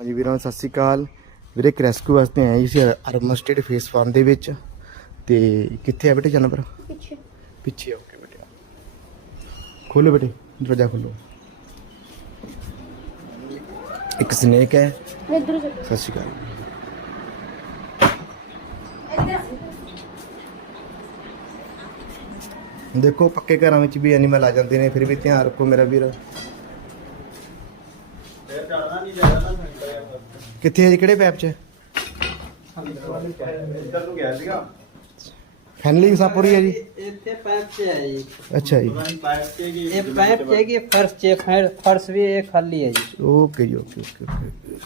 ਹਾਂਜੀ ਵੀਰਾਂ ਸਤਿ ਸ਼੍ਰੀ ਅਕਾਲ। ਵੀਰੇ ਇੱਕ ਰੈਸਕਿਊ ਵਾਸਤੇ ਆਏ ਜੀ ਅਰਮਨ ਸਟੇਟ ਫੇਸ 1 ਦੇ ਵਿੱਚ। ਤੇ ਕਿੱਥੇ ਆ ਬੇਟੇ ਜਾਨਵਰ? ਪਿੱਛੇ। ਪਿੱਛੇ ਓਕੇ ਬੇਟੇ। ਖੋਲੋ ਬੇਟੇ ਦਰਵਾਜ਼ਾ ਖੋਲੋ। ਇੱਕ ਸਨੇਕ ਹੈ। ਸਤਿ ਸ਼੍ਰੀ ਅਕਾਲ। ਦੇਖੋ ਪੱਕੇ ਘਰਾਂ ਵਿੱਚ ਵੀ ਐਨੀਮਲ ਆ ਜਾਂਦੇ ਨੇ ਫਿਰ ਵੀ ਧਿਆਨ ਰੱਖੋ ਮੇਰਾ ਵੀਰ। ਕਿੱਥੇ ਹੈ ਜੀ? ਕਿਹੜੇ ਪੈਪ 'ਚ? ਇੱਧਰ ਨੂੰ ਗਿਆ ਸੀਗਾ ਫੈਨਲੀ ਸਾਪੁਰੀ ਹੈ ਜੀ? ਇੱਥੇ ਪਾਈਪ ਚ ਹੈ ਜੀ। ਅੱਛਾ ਜੀ। ਪਾਈਪ ਤੇ ਕੀ ਇਹ ਪਾਈਪ ਚ ਹੈ ਕਿ ਫਰਸ਼ ਚ ਹੈ ਫਰਸ਼ ਵੀ ਇਹ ਖਾਲੀ ਹੈ ਜੀ। ਓਕੇ ਜੀ ਓਕੇ ਓਕੇ ਓਕੇ।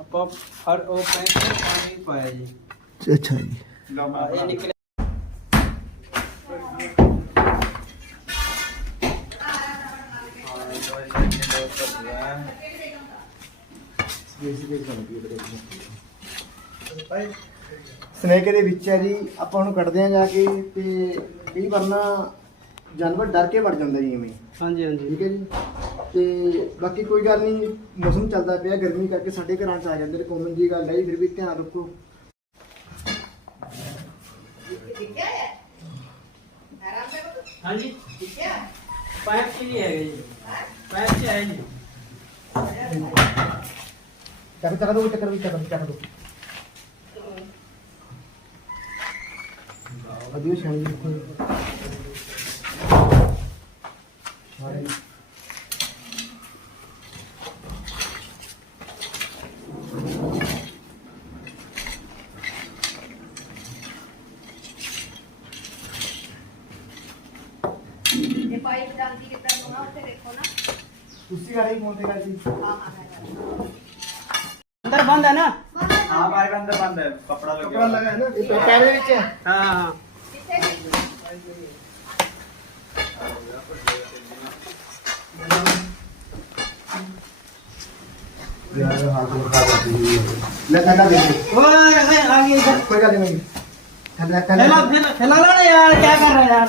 ਆਪਾਂ ਹਰ ਉਹ ਪਾਈਪ ਚ ਪਾਣੀ ਪਾਇਆ ਜੀ। ਅੱਛਾ ਜੀ। ਹਾਂ, ਇਹ ਨਿਕਲੇ ਸਨੇਕ ਦੇ ਵਿੱਚ ਹੈ ਜੀ ਆਪਾਂ ਉਹਨੂੰ ਕੱਢਦੇ ਆ ਜਾ ਕੇ ਤੇ ਕਈ ਵਾਰ ਨਾ ਜਾਨਵਰ ਡਰ ਕੇ ਵੜ ਜਾਂਦਾ ਜੀ ਐਵੇਂ। ਹਾਂਜੀ ਹਾਂਜੀ। ਠੀਕ ਹੈ ਜੀ? ਤੇ ਬਾਕੀ ਕੋਈ ਗੱਲ ਨਹੀਂ ਮੌਸਮ ਚੱਲਦਾ ਪਿਆ ਗਰਮੀ ਕਰਕੇ ਸਾਡੇ ਘਰਾਂ 'ਚ ਆ ਜਾਂਦੇ ਨੇ ਕਾਮਨ ਜੀ ਗੱਲ ਹੈ ਜੀ, ਫਿਰ ਵੀ ਧਿਆਨ ਰੱਖੋ। ਹਾਂਜੀ। ਪਾਈਪ ਚ ਨਹੀਂ ਹੈਗਾ ਜੀ। ਹੈ ਜੀ ਚੱਕ ਚੱਕ ਦੋ ਚੱਕਰ ਵੀ ਚੱਕ ਚੱਕ ਦੋ ਅදිਓ ਸ਼ਾਨ ਜੀ ਹਾਂਜੀ ਇਹ ਪਾਈਪ ਜਾਂਦੀ ਕਿੱਦਾਂ ਨੂੰ ਨਾ ਉੱਥੇ ਦੇਖੋ ਨਾ उसकी गाड़ी फोन पे गाड़ी अंदर बंद है ना हाँ भाई अंदर बंद है कपड़ा लगा कपड़ा लगा है ना पैर में नीचे हाँ यार हाथ में खा जाती है ले ठंडा दे ओए ओए आगे इधर कोई गाड़ी नहीं ठंडा ठंडा ठंडा ला यार क्या कर रहा है यार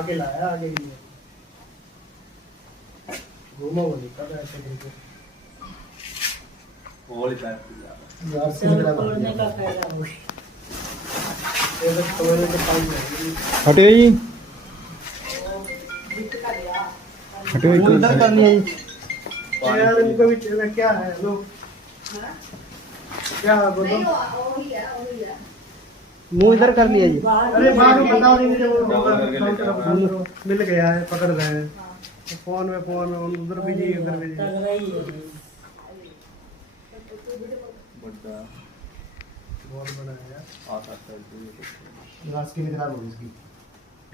मुंह घुमा के लाया आगे लिए घूमो बोली कब ऐसे देखो ਹੋਲ ਪਾਈਪ यार से मेरा बोलने का फायदा हो ये बस तोड़ने के पास है हटियो जी हटो मुंह इधर कर लिया जी यार इनको भी चला क्या है लो क्या है बोलो ਨਹੀਂ ਉਹ ਉਹੀ ਆ ਉਹੀ ਆ मुँह इधर कर लिया जी अरे बाद में बताओ नहीं मुझे वो मिल गया है पकड़ रहे हैं फ़ोन में फ़ोन में उधर भी जी उधर भी जी बहुत बड़ा है यार आ सकता है घास की निकाल लो इसकी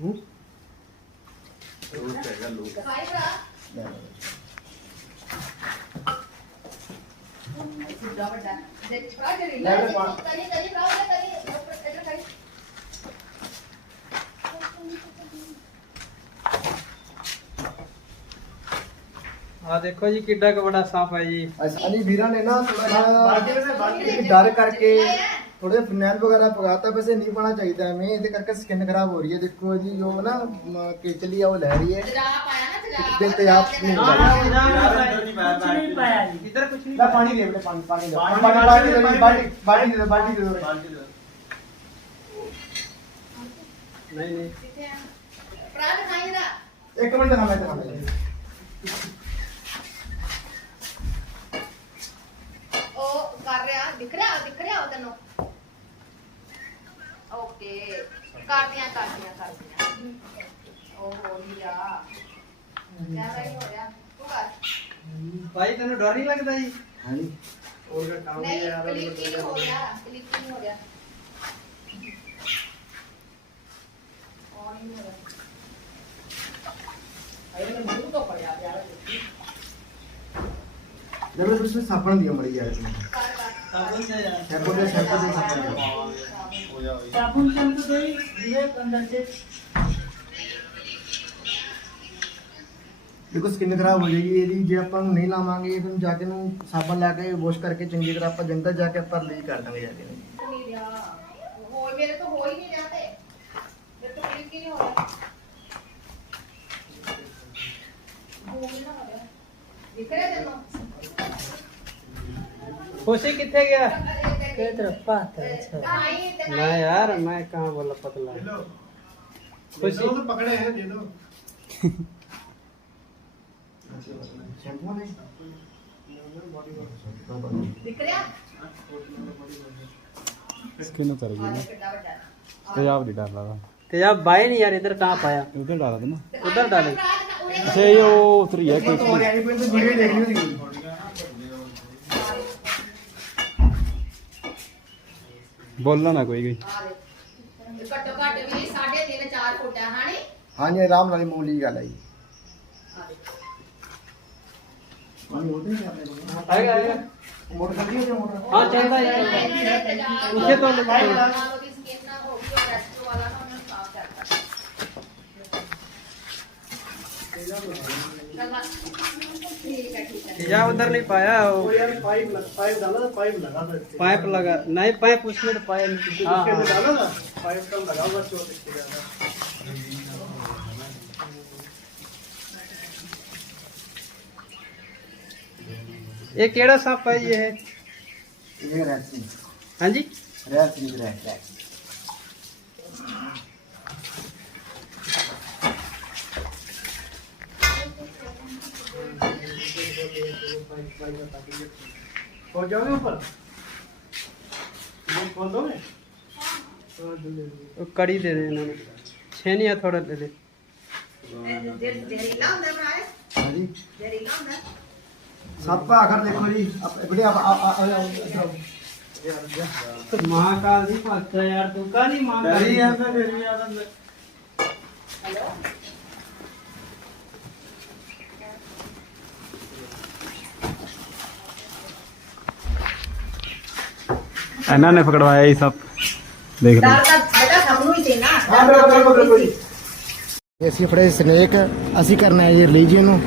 हूँ रोक देगा लोग सीधा बड़ा देख थोड़ा जल्दी करी करी प्रॉब्लम करी ਆ ਦੇਖੋ ਜੀ ਕਿੱਡਾ ਕ ਬੜਾ ਸੱਪ ਹੈ ਜੀ। ਅੱਛਾ ਨਹੀਂ ਵੀਰਾਂ ਨੇ ਨਾ ਥੋੜਾ ਡਰ ਕਰਕੇ ਥੋੜੇ ਫਨੈਲ ਵਗੈਰਾ ਪਗਾਤਾ ਵੈਸੇ ਨਹੀਂ ਪਾਣਾ ਚਾਹੀਦਾ ਮੈਂ ਇਹਦੇ ਕਰਕੇ ਸਕਿਨ ਖਰਾਬ ਹੋ ਰਹੀ ਹੈ। ਦੇਖੋ ਜੀ ਜੋ ਨਾ ਕੇਚਲੀ ਆ ਉਹ ਲੈ ਰਹੀ ਹੈ। ਜਰਾਬ ਨਾ ਜਰਾਬ ਤੇ ਆਪ ਨਹੀਂ ਪਾਇਆ ਇਧਰ ਕੁਝ ਨਹੀਂ ਪਾਣੀ ਦੇ ਬੇਟੇ ਪਾਣੀ ਪਾਣੀ ਪਾਣੀ ਬਾਲਟੀ ਬਾਲਟੀ ਦੇ। ਬਾਲਟੀ ਦੇ। ਨਹੀਂ ਨਹੀਂ। ਭਰਾ ਦਿਖਾਈ ਜਰਾ ਇੱਕ ਮਿੰਟ ਦਿਖਾ ਮੈਂ ਦਿਖਾ ਮੈਂ ਉਹ ਕਰ ਰਿਹਾ ਦਿਖ ਰਿਹਾ ਦਿਖ ਰਿਹਾ ਉਹ ਤੈਨੂੰ? ਓਕੇ। ਕਰਦੀਆਂ ਕਰਦੀਆਂ ਕਰਦੀਆਂ। ਉਹ ਹੋ ਲਿਆ ਕਿਆ ਬਈ ਹੋ ਰਿਹਾ ਤੂੰ ਕਰ। ਭਾਈ ਤੈਨੂੰ ਡਰ ਨਹੀਂ ਲੱਗਦਾ ਜੀ? ਹਾਂਜੀ। ਹੋਰ ਕੰਮ ਨਹੀਂ ਯਾਰ ਕਲਿੱਕ ਹੀ ਹੋ ਗਿਆ ਕਲਿੱਕ ਹੀ ਹੋ ਗਿਆ। उसमें साबुन दिया मरी यार इसमें ਕਰ ਕਰ साबुन से यार शैम्पू दे शैम्पू दे साबुन दिया ਹੋ ਜਾ ਹੋਈ साबुन शैम्पू दे दिए अंदर से ਦੇਖੋ ਸਕਿਨ ਖਰਾਬ ਹੋ ਜਾਏਗੀ ਇਹਦੀ ਜੇ ਆਪਾਂ ਨੂੰ ਨਹੀਂ ਲਾਵਾਂਗੇ ਫਿਰ ਜਾ ਕੇ ਨੂੰ ਸਾਬਣ ਲਾ ਕੇ ਵਾਸ਼ ਕਰਕੇ ਚੰਗੀ ਤਰ੍ਹਾਂ ਆਪਾਂ ਜੰਗਲ ਜਾ ਕੇ ਆਪਾਂ ਰਿਲੀਜ਼ ਕਰ ਦਾਂਗੇ ਜਾ ਕੇ ਨਹੀਂ ਰਿਹਾ ਹੋ ਮੇਰੇ ਤੋਂ ਹੋ ਹੀ ਨਹੀਂ ਰਿਹਾ ਤੇ नहीं हो रहा खुशी कितने गया अच्छा। ना यार मैं कहा बोला पतला? खुशी। पकड़े हैं स्किन उतर गई ना। तो आप डाल रहा तेजाब भाई नहीं यार इधर कहाँ पाया उधर डाला था ना उधर डाले अच्छा ये वो उतरी है ਕੋਈ कोई ਹੋਰ ਐਨੀ ਕੋਈ ਵੀਡੀਓ ਦੇਖਣੀ ਹੋਗੀ बोलना ना कोई गई ਆ ਦੇ ਘੱਟੋ ਘੱਟ ਵੀ 3.5 4 ਫੁੱਟ ਹੈ ਹਾਣੀ ਹਾਂਜੀ ਆਰਾਮ ਨਾਲ ਹੀ ਮੂਲੀ ਗੱਲ ਹੈ ਜੀ ਆ ਦੇ ਹਾਂਜੀ ਉਹਦੇ ਹੀ ਆਪਣੇ ਕੋਲ आएगा आएगा ਮੋਟਰ ਚੱਲਦੀ ਹੈ ਮੋਟਰ हाँ चलता है उसे तो लगाओ। ਉਹਦੀ क्या उधर नहीं पाया वो यार पाइप पाइप डाला था पाइप लगा था पाइप लगा नहीं पाइप उसमें तो पाइप हाँ, हाँ डाला था पाइप लगा हुआ चोट ये केड़ा सांप है ये है? ये हाँ। जी? है। पहुँच जाओगे ऊपर? खोल दोगे? कड़ी दे देना छेनिया थोड़ा ले ले सबका देखो जी। तो महाकाल जी यार तू का नहीं महाकाल ਸਭ ਨੂੰ ਹੀ ਸੀ ਨਾ। ਹਾਂ ਬਿਲਕੁਲ ਬਿਲਕੁਲ ਬਿਲਕੁਲ ਜੀ ਅਸੀਂ ਫੜੇ ਸਨੇਕ ਅਸੀਂ ਕਰਨਾ ਹੈ ਜੀ ਰਿਲੀਜੀਅਨ ਨੂੰ।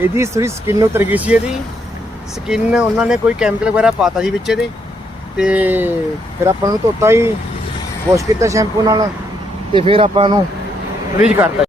ਇਹਦੀ ਥੋੜੀ ਸਕਿਨ ਉਤਰ ਗਈ ਸੀ ਇਹਦੀ? ਸਕਿਨ ਉਹਨਾਂ ਨੇ ਕੋਈ ਕੈਮੀਕਲ ਵਗੈਰਾ ਪਾਤਾ ਸੀ ਵਿੱਚ ਇਹਦੇ ਤੇ ਫਿਰ ਆਪਾਂ ਨੂੰ ਧੋਤਾ ਹੀ ਵਾਸ਼ ਕੀਤਾ ਸ਼ੈਂਪੂ ਨਾਲ ਤੇ ਫਿਰ ਆਪਾਂ ਨੂੰ ਰਿਲੀਜ਼ ਕਰਤਾ